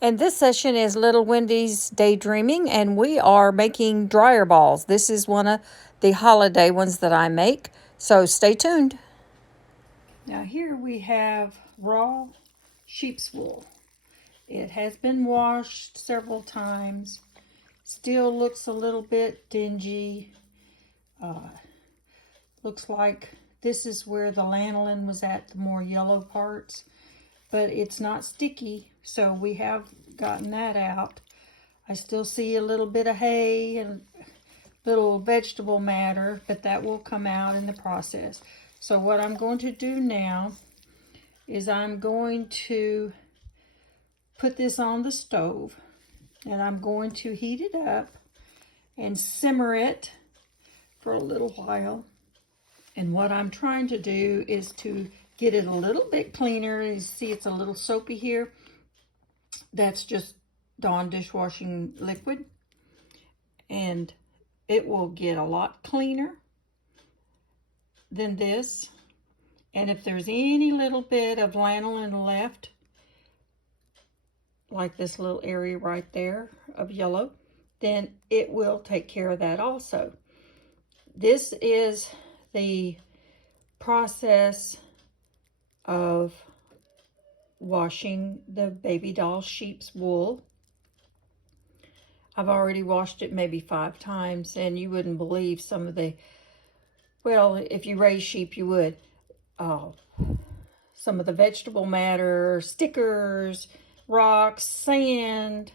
And this session is Little Wendy's Daydreaming, and we are making dryer balls. This is one of the holiday ones that I make, so stay tuned. Now here we have raw sheep's wool. It has been washed several times. Still looks a little bit dingy. Looks like this is where the lanolin was at, the more yellow parts. But it's not sticky, so we have gotten that out. I still see a little bit of hay and little vegetable matter, but that will come out in the process. So what I'm going to do now is I'm going to put this on the stove and I'm going to heat it up and simmer it for a little while. And what I'm trying to do is to get it a little bit cleaner. You see it's a little soapy here. That's just Dawn dishwashing liquid. And it will get a lot cleaner than this. And if there's any little bit of lanolin left, like this little area right there of yellow, then it will take care of that also. This is the process of washing the baby doll sheep's wool. I've already washed it maybe 5 times, and you wouldn't believe some of the, well, if you raise sheep, you would. Some of the vegetable matter, stickers, rocks, sand,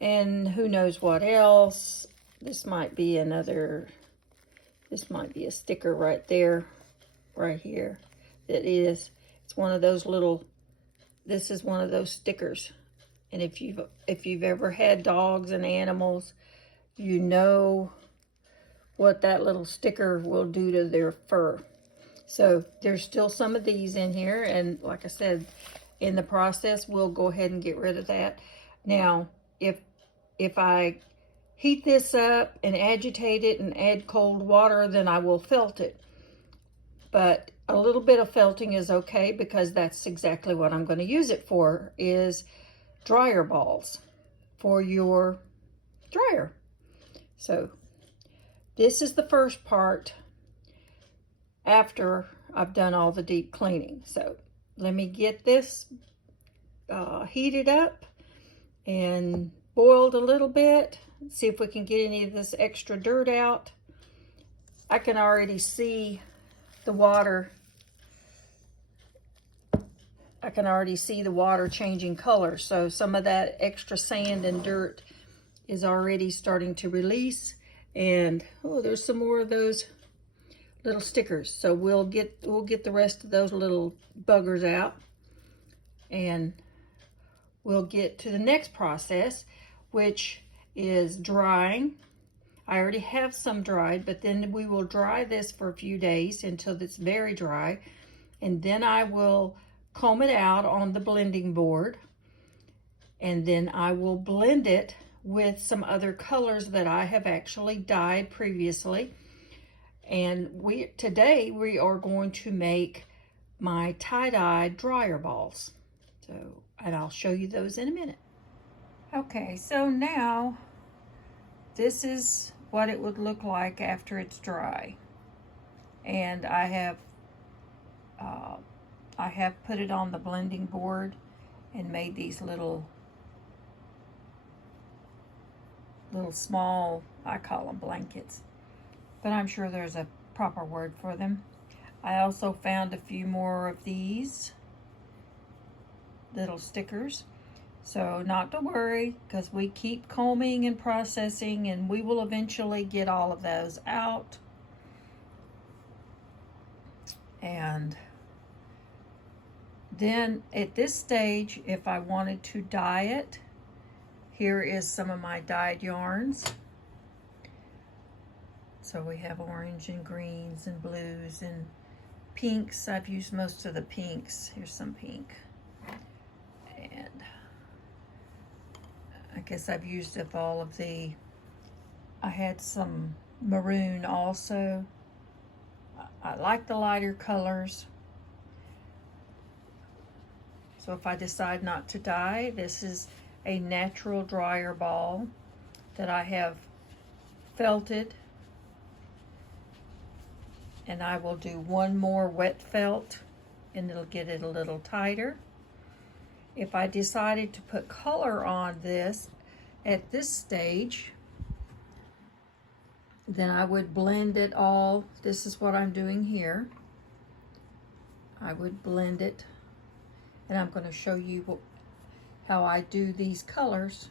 and who knows what else. This might be another, this might be a sticker right there, right here. It's one of those little, this is one of those stickers. And if you've ever had dogs and animals, you know what that little sticker will do to their fur. So there's still some of these in here, and like I said, in the process, we'll go ahead and get rid of that. Now, if I heat this up and agitate it and add cold water, then I will felt it. But a little bit of felting is okay, because that's exactly what I'm going to use it for, is dryer balls for your dryer. So this is the first part after I've done all the deep cleaning. So let me get this heated up and boiled a little bit. See if we can get any of this extra dirt out. I can already see the water. I can already see the water changing color. So some of that extra sand and dirt is already starting to release. And oh, there's some more of those little stickers. So we'll get the rest of those little buggers out, and we'll get to the next process, which is drying. I already have some dried, but then we will dry this for a few days until it's very dry, and then I will comb it out on the blending board, and then I will blend it with some other colors that I have actually dyed previously. And today we are going to make my tie-dye dryer balls. So, and I'll show you those in a minute. Okay, so now this is what it would look like after it's dry. And I have put it on the blending board and made these little small, I call them blankets, but I'm sure there's a proper word for them. I also found a few more of these little stickers. So not to worry, because we keep combing and processing, and we will eventually get all of those out. And then at this stage, if I wanted to dye it, here is some of my dyed yarns. So we have orange and greens and blues and pinks. I've used most of the pinks. Here's some pink. And I guess I've used up all of the, I had some maroon also. I like the lighter colors. So if I decide not to dye, this is a natural dryer ball that I have felted, and I will do one more wet felt and it'll get it a little tighter. If I decided to put color on this at this stage, then I would blend it all. This is what I'm doing here. I would blend it, and I'm going to show you how I do these colors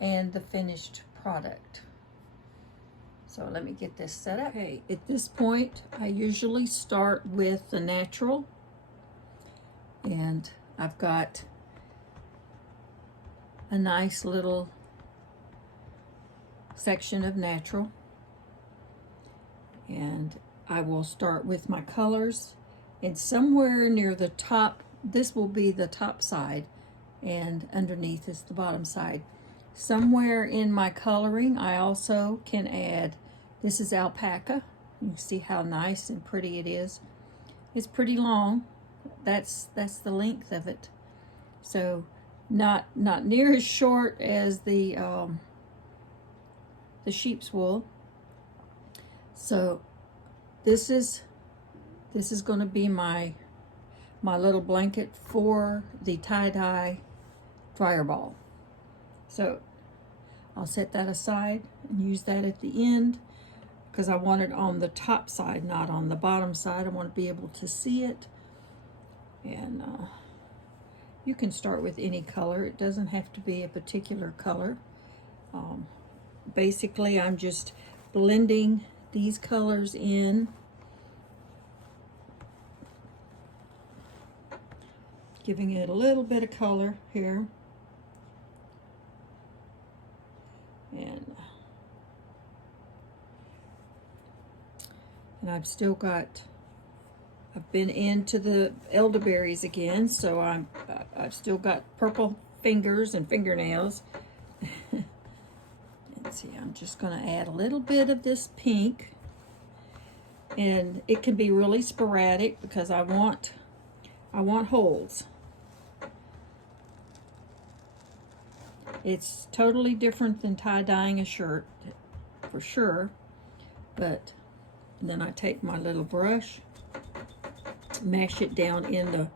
and the finished product. So let me get this set up. Okay, at this point, I usually start with the natural, and I've got a nice little section of natural, and I will start with my colors, and somewhere near the top, this will be the top side, and underneath is the bottom side. Somewhere in my coloring, I also can add, this is alpaca. You can see how nice and pretty it is. It's pretty long. That's the length of it. So not near as short as the sheep's wool. So this is going to be my little blanket for the tie-dye dryer ball. So I'll set that aside and use that at the end, because I want it on the top side, not on the bottom side. I want to be able to see it. And you can start with any color. It doesn't have to be a particular color. Basically, I'm just blending these colors in, giving it a little bit of color here. And I've still got, I've been into the elderberries again, so I've still got purple fingers and fingernails. Let's see, I'm just going to add a little bit of this pink, and it can be really sporadic because I want holes. It's totally different than tie-dyeing a shirt, for sure, but then I take my little brush, mash it down in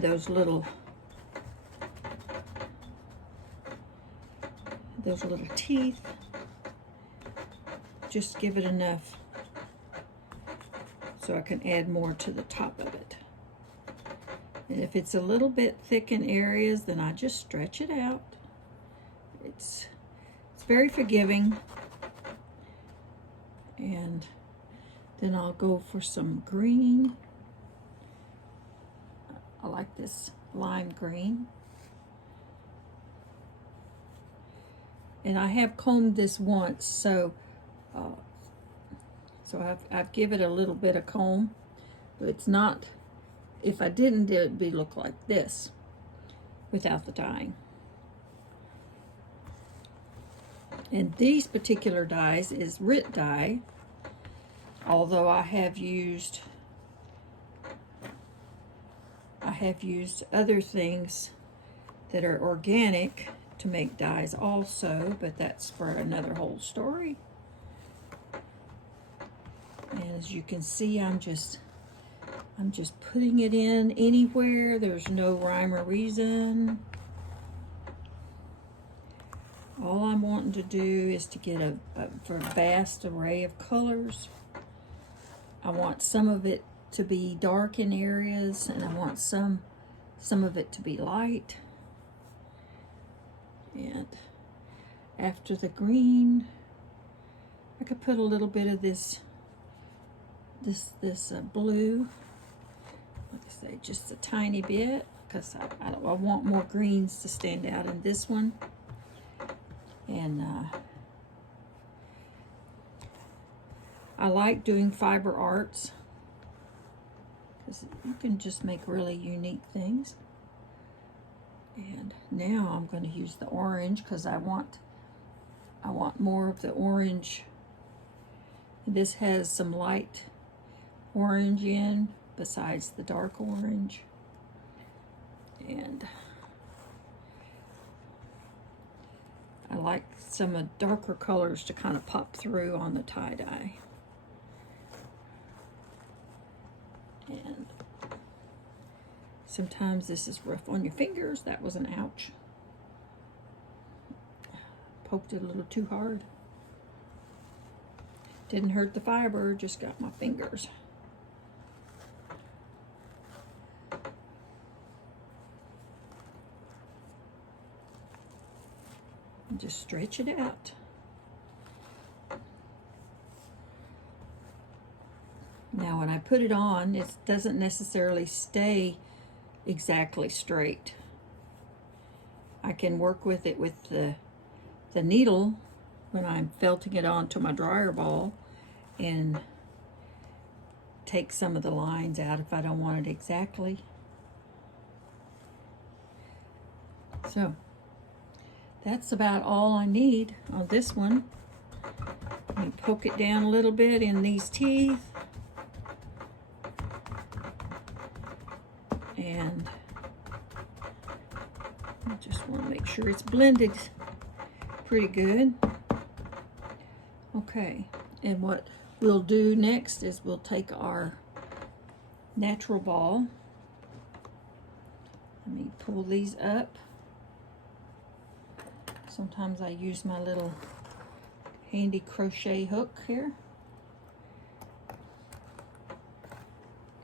those little teeth. Just give it enough so I can add more to the top of it. And if it's a little bit thick in areas, then I just stretch it out. It's very forgiving. And then I'll go for some green. I like this lime green. And I have combed this once, so I've given it a little bit of comb. But it's not, if I didn't, it would look like this without the dyeing. And these particular dyes is RIT dye, although I have used other things that are organic to make dyes also, but that's for another whole story. And as you can see, I'm just putting it in anywhere. There's no rhyme or reason. All I'm wanting to do is to get a vast array of colors. I want some of it to be dark in areas, and I want some of it to be light. And after the green, I could put a little bit of this blue. Like I say, just a tiny bit, because I want more greens to stand out in this one. And I like doing fiber arts because you can just make really unique things. And now I'm going to use the orange because I want more of the orange. This has some light orange in besides the dark orange. And I like some darker colors to kind of pop through on the tie-dye. And sometimes this is rough on your fingers. That was an ouch. Poked it a little too hard. Didn't hurt the fiber, just got my fingers. And just stretch it out. Now when I put it on, it doesn't necessarily stay exactly straight. I can work with it with the needle when I'm felting it onto my dryer ball and take some of the lines out if I don't want it exactly. So that's about all I need on this one. Let me poke it down a little bit in these teeth. And I just want to make sure it's blended pretty good. Okay, and what we'll do next is we'll take our natural ball. Let me pull these up. Sometimes I use my little handy crochet hook here.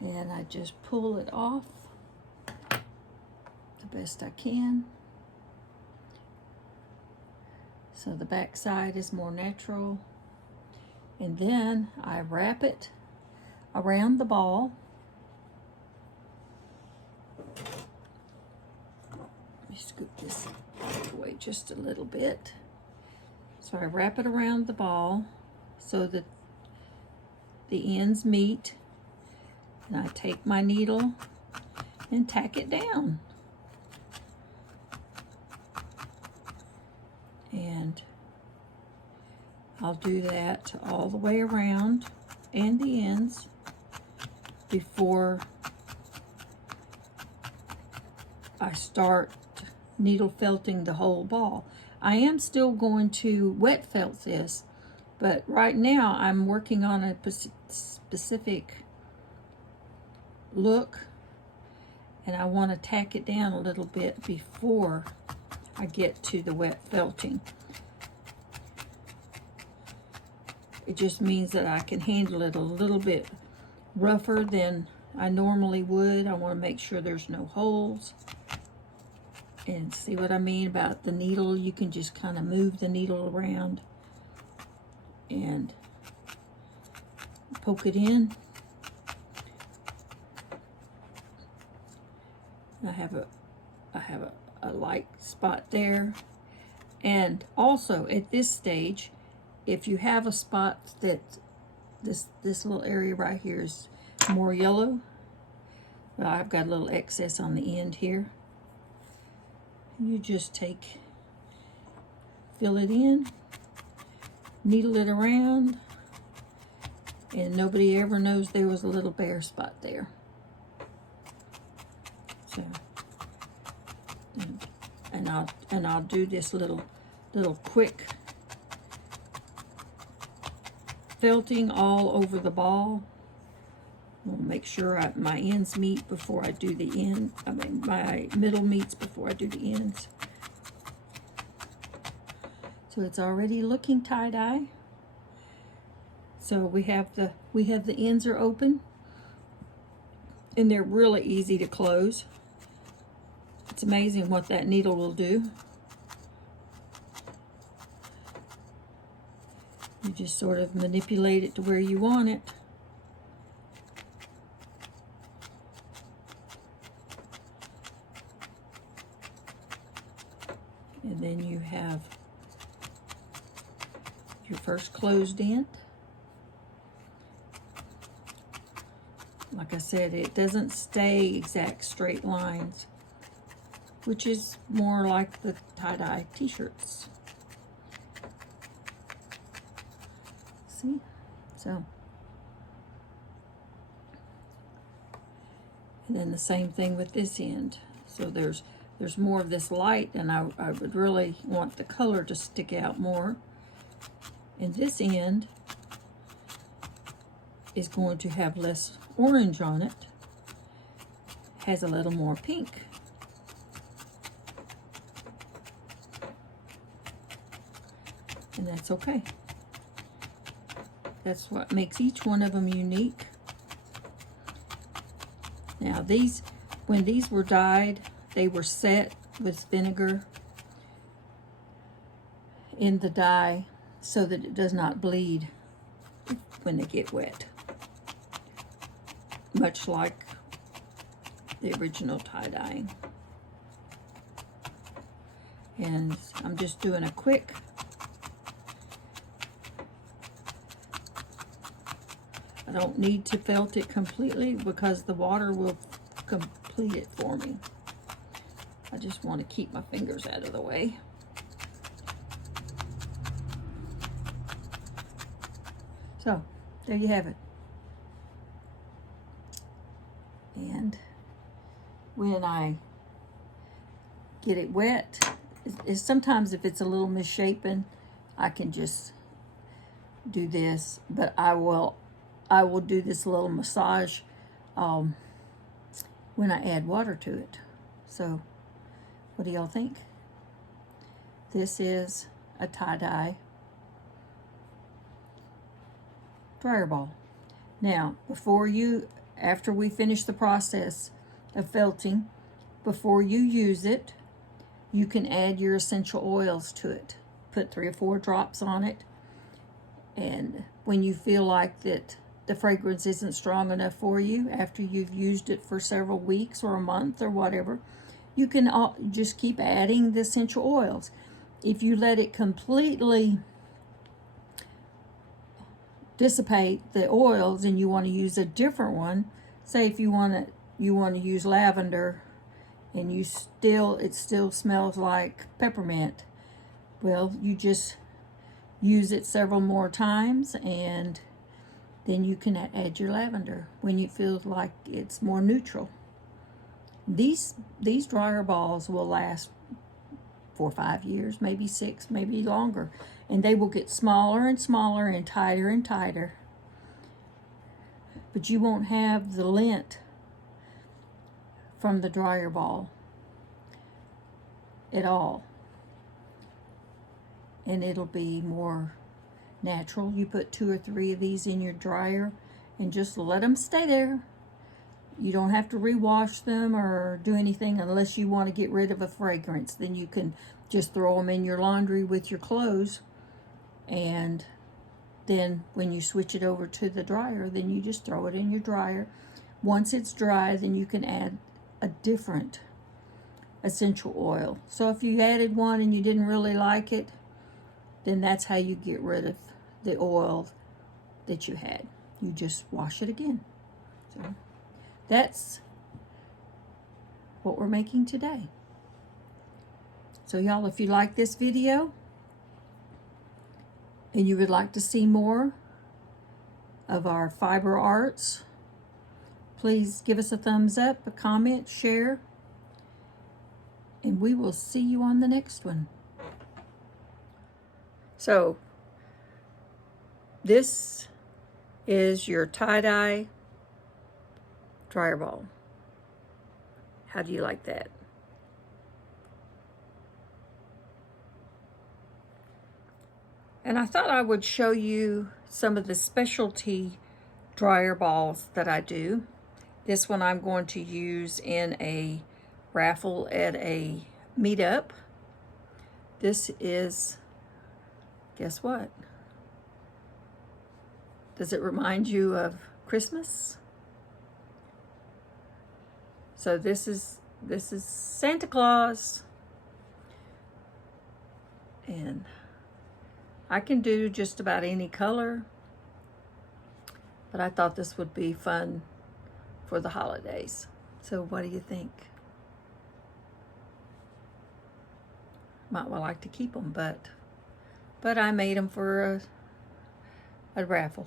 And I just pull it off the best I can. So the back side is more natural. And then I wrap it around the ball. Let me scoop this away just a little bit. So I wrap it around the ball so that the ends meet. And I take my needle and tack it down. And I'll do that all the way around and the ends before I start needle felting the whole ball. I am still going to wet felt this, but right now I'm working on a specific look, and I want to tack it down a little bit before I get to the wet felting. It just means that I can handle it a little bit rougher than I normally would. I want to make sure there's no holes. And see what I mean about the needle? You can just kind of move the needle around and poke it in. I have a light spot there. And also at this stage, if you have a spot that this little area right here is more yellow, well, I've got a little excess on the end here. You just fill it in, needle it around, and nobody ever knows there was a little bare spot there. So, and I'll do this little quick felting all over the ball. I'll make sure my ends meet before I do the end. I mean, my middle meets before I do the ends. So it's already looking tie-dye. So we have the ends are open, and they're really easy to close. It's amazing what that needle will do. You just sort of manipulate it to where you want it. And then you have your first closed end. Like I said, it doesn't stay exact straight lines, which is more like the tie-dye t-shirts. See? So. And then the same thing with this end. So So there's more of this light, and I would really want the color to stick out more. And this end is going to have less orange on it, has a little more pink. And that's okay. That's what makes each one of them unique. Now these, when these were dyed, they were set with vinegar in the dye so that it does not bleed when they get wet. Much like the original tie-dyeing. And I'm just doing a quick I don't need to felt it completely because the water will complete it for me. I just want to keep my fingers out of the way. So, there you have it. And when I get it wet, sometimes if it's a little misshapen, I can just do this, but I will do this little massage when I add water to it. So, what do y'all think? This is a tie-dye dryer ball. Now, after we finish the process of felting, before you use it, you can add your essential oils to it. Put 3 or 4 drops on it, and when you feel like that the fragrance isn't strong enough for you after you've used it for several weeks or a month or whatever, you can just keep adding the essential oils. If you let it completely dissipate the oils and you want to use a different one, say if you want to use lavender and it still smells like peppermint, well, you just use it several more times, and then you can add your lavender when you feel like it's more neutral. These dryer balls will last 4 or 5 years, maybe 6, maybe longer, and they will get smaller and smaller and tighter, but you won't have the lint from the dryer ball at all, and it'll be more natural. You put 2 or 3 of these in your dryer and just let them stay there. You don't have to rewash them or do anything unless you want to get rid of a fragrance. Then you can just throw them in your laundry with your clothes, and then when you switch it over to the dryer, then you just throw it in your dryer. Once it's dry, then you can add a different essential oil. So if you added one and you didn't really like it, then that's how you get rid of the oil that you had. You just wash it again. So that's what we're making today. So y'all, if you like this video and you would like to see more of our fiber arts, please give us a thumbs up, a comment, share, and we will see you on the next one. So this is your tie-dye dryer ball. How do you like that? And I thought I would show you some of the specialty dryer balls that I do. This one I'm going to use in a raffle at a meetup. This is, guess what? Does it remind you of Christmas? So this is Santa Claus, and I can do just about any color, but I thought this would be fun for the holidays. So what do you think? Might well like to keep them, but I made them for a raffle.